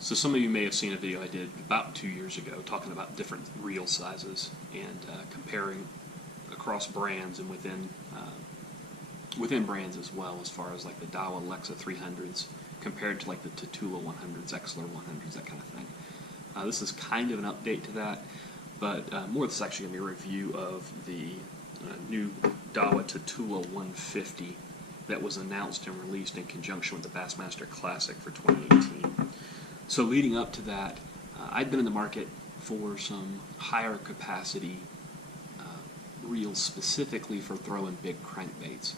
So some of you may have seen a video I did about 2 years ago talking about different reel sizes and comparing across brands and within brands as well, as far as like the Daiwa Lexa 300s compared to like the Tatula 100s, Exler 100s, that kind of thing. This is kind of an update to that, but more this is actually going to be a review of the new Daiwa Tatula 150 that was announced and released in conjunction with the Bassmaster Classic for 2018. So leading up to that, I'd been in the market for some higher capacity reels specifically for throwing big crankbaits.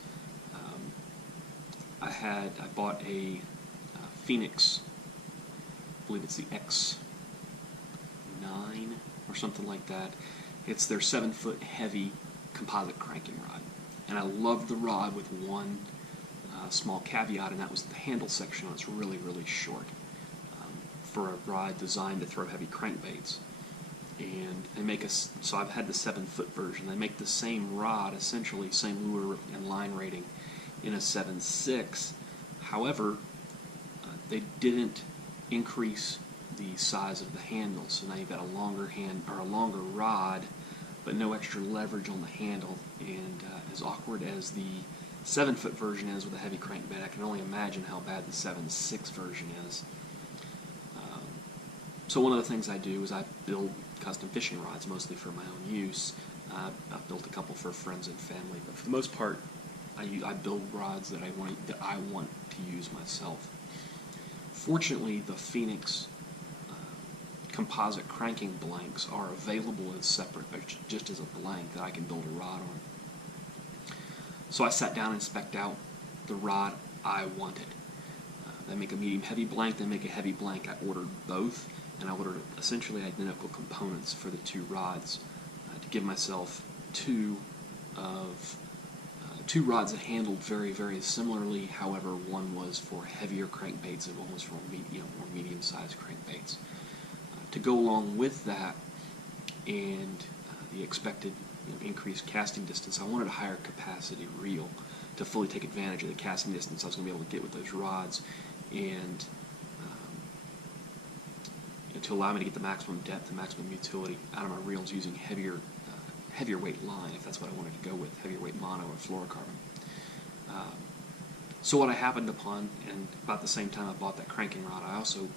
I bought a Phoenix, I believe it's the X9 or something like that. It's their 7-foot heavy composite cranking rod. And I loved the rod with one small caveat, and that was the handle section on it's really, really short for a rod designed to throw heavy crankbaits. And they make so I've had the 7-foot version. They make the same rod, essentially, same lure and line rating in a 7.6. However, they didn't increase the size of the handle, so now you've got a longer rod, but no extra leverage on the handle. And as awkward as the 7-foot version is with a heavy crankbait, I can only imagine how bad the 7.6 version is. So one of the things I do is I build custom fishing rods, mostly for my own use. I've built a couple for friends and family, but for the most part, I build rods that I want to use myself. Fortunately, the Phoenix composite cranking blanks are available as separate, just as a blank that I can build a rod on. So I sat down and spec'd out the rod I wanted. They make a medium heavy blank, they make a heavy blank. I ordered both, and I ordered essentially identical components for the two rods to give myself two rods that handled very, very similarly. However, one was for heavier crankbaits and one was for more medium-sized crankbaits. To go along with that and the expected increased casting distance, I wanted a higher capacity reel to fully take advantage of the casting distance I was going to be able to get with those rods, and to allow me to get the maximum depth and maximum utility out of my reels using heavier weight line, if that's what I wanted to go with, heavier weight mono or fluorocarbon. So what I happened upon, and about the same time I bought that cranking rod, I also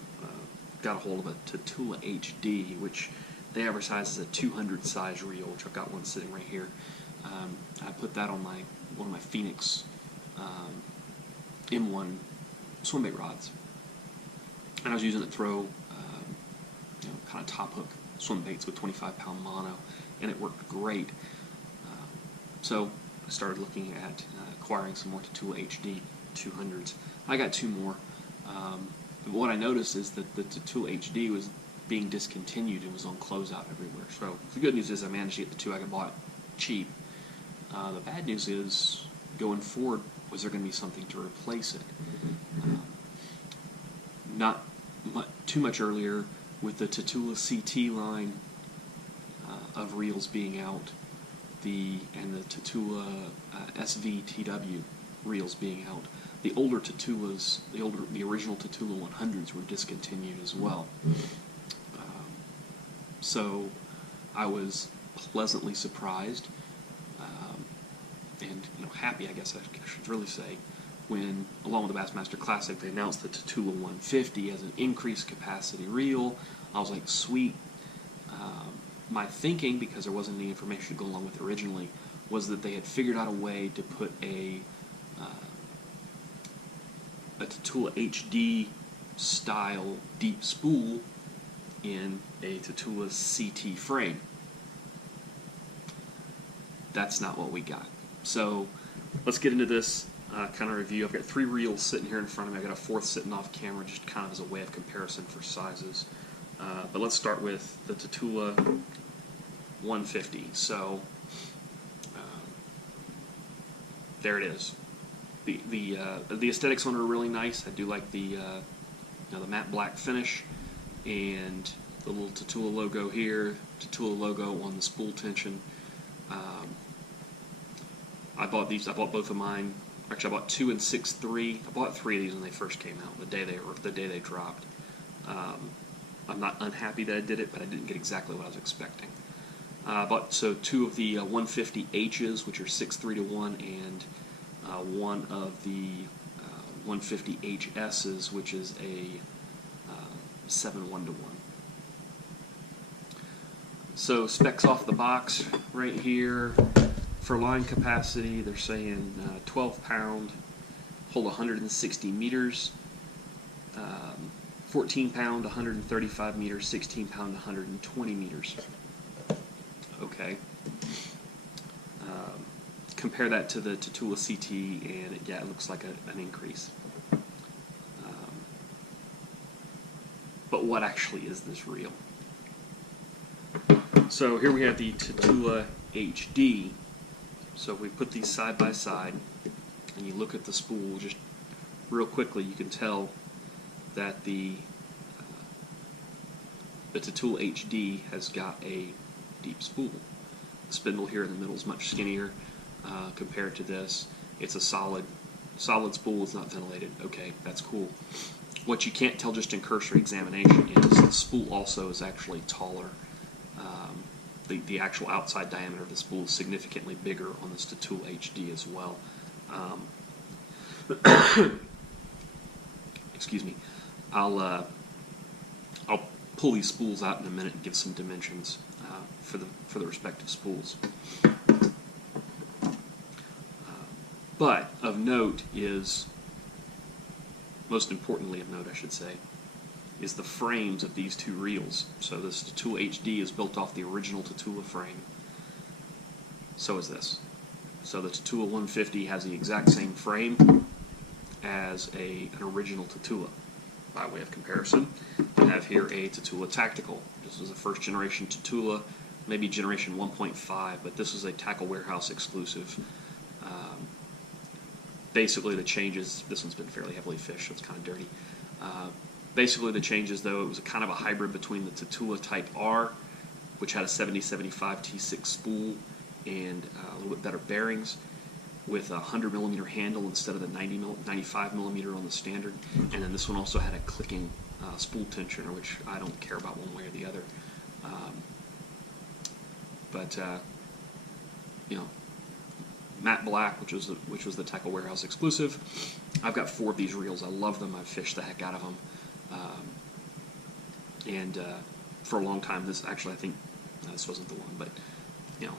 got a hold of a Tatula HD, which they advertise as a 200 size reel, which I've got one sitting right here. I put that on one of my Phoenix M1 swimbait rods, and I was using it to throw kind of top hook swim baits with 25-pound mono, and it worked great. So I started looking at acquiring some more Tatula HD 200s. I got two more. But what I noticed is that the Tatula HD was being discontinued and was on closeout everywhere. So the good news is I managed to get the two I bought cheap. The bad news is, going forward, was there going to be something to replace it? Not too much earlier, with the Tatula CT line of reels being out, and the Tatula SVTW reels being out, the older Tatulas, the original Tatula 100s were discontinued as well. So I was pleasantly surprised and happy, I guess I should really say, when, along with the Bassmaster Classic, they announced the Tatula 150 as an increased capacity reel. I was like, sweet. My thinking, because there wasn't any information to go along with it originally, was that they had figured out a way to put a Tatula HD style deep spool in a Tatula CT frame. That's not what we got. So let's get into this kind of review. I've got 3 reels sitting here in front of me. I've got a 4th sitting off camera, just kind of as a way of comparison for sizes. But let's start with the Tatula 150. So there it is. The aesthetics on it are really nice. I do like the matte black finish and the little Tatula logo here, Tatula logo on the spool tension. I bought both of mine. Actually, I bought 2 and 6.3. I bought 3 of these when they first came out, the day they dropped. I'm not unhappy that I did it, but I didn't get exactly what I was expecting. But so two of the 150Hs, which are 6:3-1, and one of the 150HSs, which is a 7:1-1. So specs off the box right here. For line capacity, they're saying 12 pound, hold 160 meters, 14 pound, 135 meters, 16 pound, 120 meters. Okay. Compare that to the Tatula CT, and it looks like an increase. But what actually is this reel? So here we have the Tatula HD. So if we put these side by side, and you look at the spool just real quickly, you can tell that the Tatula HD has got a deep spool. The spindle here in the middle is much skinnier compared to this. It's a solid spool. It's not ventilated. Okay, that's cool. What you can't tell just in cursory examination is the spool also is actually taller. The actual outside diameter of the spool is significantly bigger on this Tatula HD as well. Excuse me. I'll pull these spools out in a minute and give some dimensions for the respective spools. But of note is, most importantly of note, I should say, is the frames of these two reels. So this Tatula HD is built off the original Tatula frame. So is this. So the Tatula 150 has the exact same frame as an original Tatula. By way of comparison, I have here a Tatula Tactical. This was a first generation Tatula, maybe generation 1.5, but this is a Tackle Warehouse exclusive. Basically the changes, this one's been fairly heavily fished, so it's kind of dirty. Basically the changes, though, it was a kind of a hybrid between the Tatula Type R, which had a 70-75 T6 spool and a little bit better bearings, with a 100mm handle instead of the 95mm on the standard. And then this one also had a clicking spool tensioner, which I don't care about one way or the other. You know, matte black, which was the Tackle Warehouse exclusive. I've got 4 of these reels. I love them. I've fished the heck out of them. For a long time, this actually, I think this wasn't the one, but you know,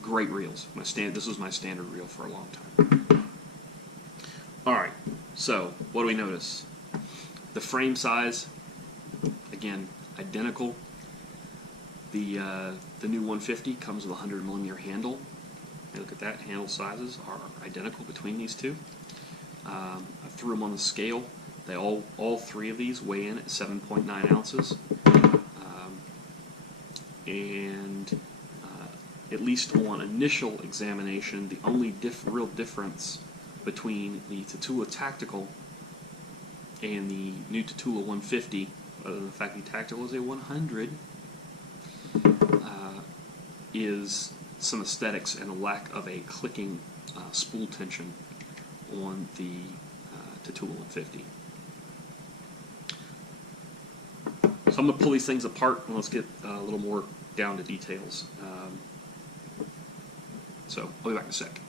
great reels. This was my standard reel for a long time. All right. So what do we notice? The frame size, again, identical. The new 150 comes with a 100mm handle. And look at that, handle sizes are identical between these two. I threw them on the scale. They all 3 of these weigh in at 7.9 ounces. At least on initial examination, the only real difference between the Tatula Tactical and the new Tatula 150, other than the fact the Tactical is a 100, is some aesthetics and a lack of a clicking spool tension on the Tatula 150. So I'm going to pull these things apart and let's get a little more down to details. So I'll be back in a sec.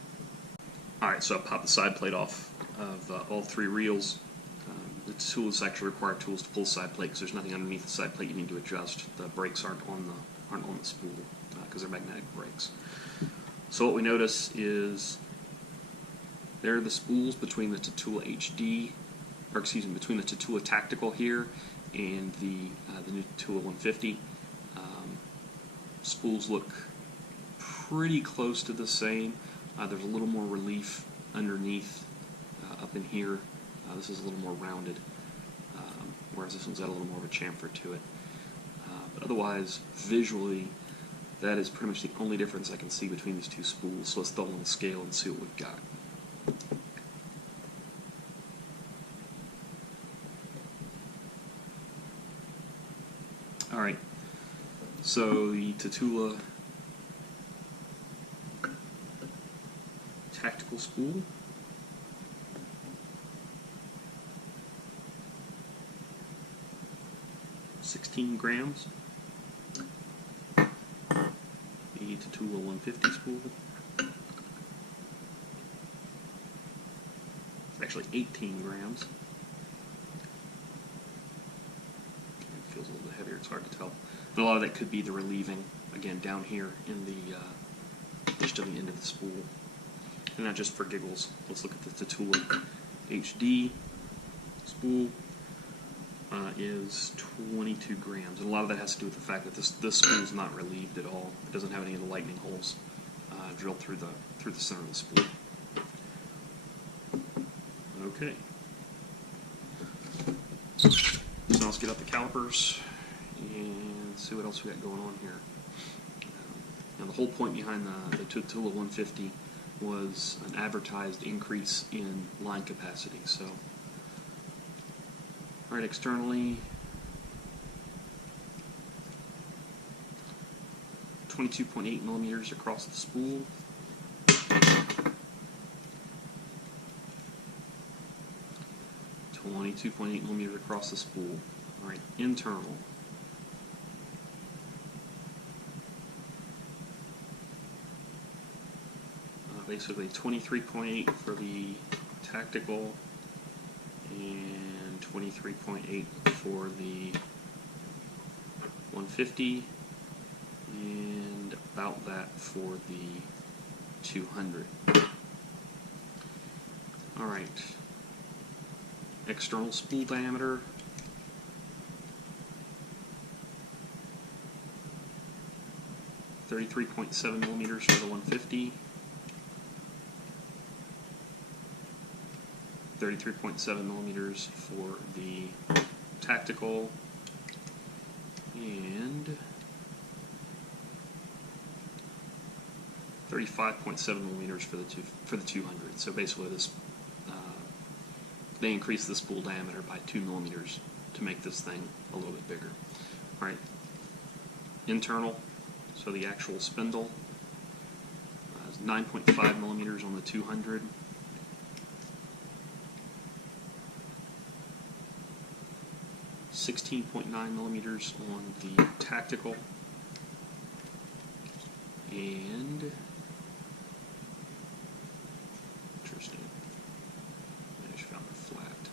Alright, so I popped the side plate off of all 3 reels. The tools actually require tools to pull the side plate because there's nothing underneath the side plate you need to adjust. The brakes aren't on the spool because they're magnetic brakes. So what we notice is there are the spools between the Tatula HD, or excuse me, between the Tatula Tactical here and the new Tatula 150. Spools look pretty close to the same. There's a little more relief underneath up in here. This is a little more rounded, whereas this one's got a little more of a chamfer to it. But otherwise, visually, that is pretty much the only difference I can see between these two spools. So let's throw them on the scale and see what we've got. Alright, so the Tatula Tactical spool. 16 grams. The Tatula 150 spool. It's actually 18 grams. It feels a little bit heavier, it's hard to tell. But a lot of that could be the relieving, again, down here in the just on the end of the spool. And not just for giggles. Let's look at the Tatula HD spool. Is 22 grams. And a lot of that has to do with the fact that this spool is not relieved at all. It doesn't have any of the lightning holes drilled through the center of the spool. Okay. So let's get out the calipers and see what else we got going on here. Now the whole point behind the Tatula 150 was an advertised increase in line capacity. So, all right, externally, 22.8 millimeters across the spool. 22.8 millimeters across the spool. All right, internal. Basically 23.8 for the tactical and 23.8 for the 150 and about that for the 200. Alright, external spool diameter, 33.7 millimeters for the 150, 33.7 millimeters for the tactical, and 35.7 millimeters for the 200. So basically, this they increased the spool diameter by 2 millimeters to make this thing a little bit bigger. All right, internal. So the actual spindle is 9.5 millimeters on the 200. 16.9 millimeters on the tactical, and interesting, I just found it flat.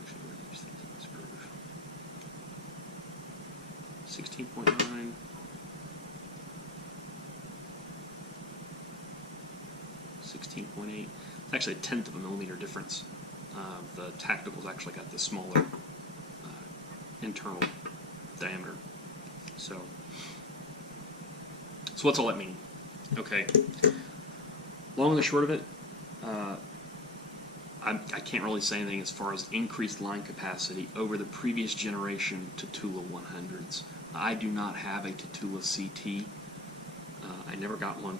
Actually, we're going to use things in this groove. 16.9. 16.8. It's actually a 1/10 of a millimeter difference. The tactical's actually got the smaller internal diameter. So what's all that mean? Okay. Long and the short of it, I can't really say anything as far as increased line capacity over the previous generation Tatula 100s. I do not have a Tatula CT. I never got one.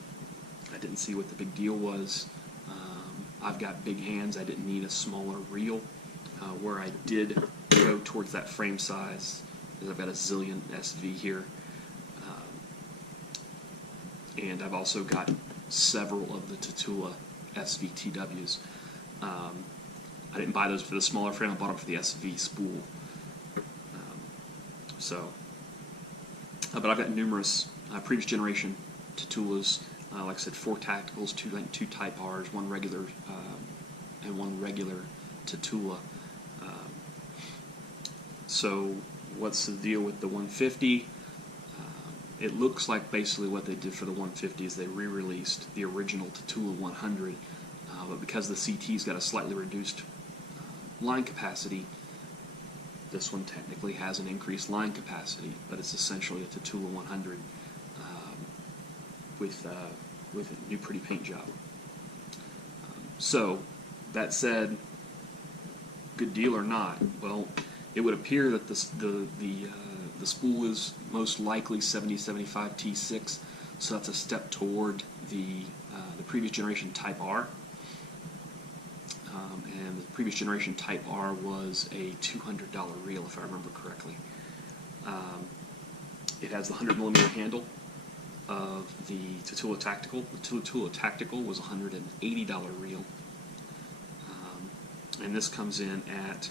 I didn't see what the big deal was. I've got big hands. I didn't need a smaller reel. Where I did go towards that frame size is I've got a zillion SV here. And I've also got several of the Tatula SVTWs. I didn't buy those for the smaller frame. I bought them for the SV spool. But I've got numerous previous generation Tatulas. Like I said, 4 tacticals, 2 Type Rs, 1 regular, and 1 regular Tatula. So what's the deal with the 150? It looks like basically what they did for the 150 is they re-released the original Tatula 100, but because the CT's got a slightly reduced line capacity, this one technically has an increased line capacity, but it's essentially a Tatula 100 with a new pretty paint job. So, that said, good deal or not, well, it would appear that the spool is most likely 7075 T6, so that's a step toward the previous generation Type R. And the previous generation Type R was a $200 reel, if I remember correctly. It has the 100mm handle of the Tatula Tactical. The Tatula Tactical was a $180 reel. and this comes in at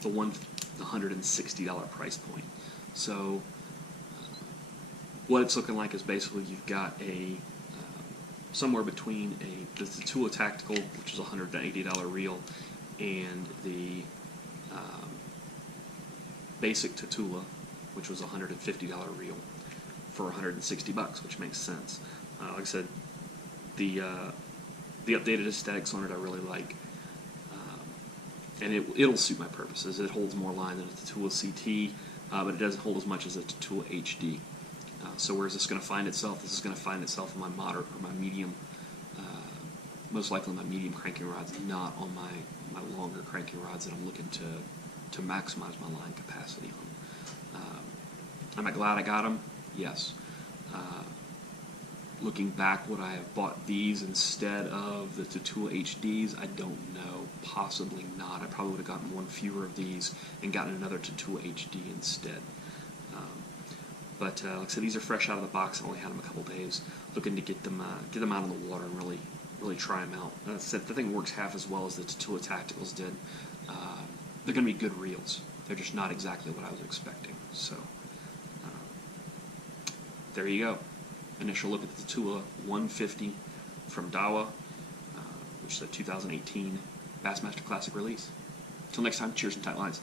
the $160 price point. So what it's looking like is basically you've got a somewhere between the Tatula Tactical, which is a $180 reel, and the basic Tatula, which was a $150 reel, for $160, which makes sense. Like I said, the updated aesthetics on it I really like, and it'll suit my purposes. It holds more line than a Tatula CT, but it doesn't hold as much as a Tatula HD. So where is this going to find itself? This is going to find itself in my moderate or my medium, most likely my medium cranking rods, not on my longer cranking rods that I'm looking to maximize my line capacity on. Am I glad I got them? Yes. Looking back, would I have bought these instead of the Tatula HDs? I don't know. Possibly not. I probably would have gotten one fewer of these and gotten another Tatula HD instead. But like I said, these are fresh out of the box. I only had them a couple days. Looking to get them out in the water and really try them out. Like I said, the thing works half as well as the Tatula Tacticals did. They're going to be good reels. They're just not exactly what I was expecting. So there you go. Initial look at the Tatula 150 from Daiwa, which is a 2018 Bassmaster Classic release. Until next time, cheers and tight lines.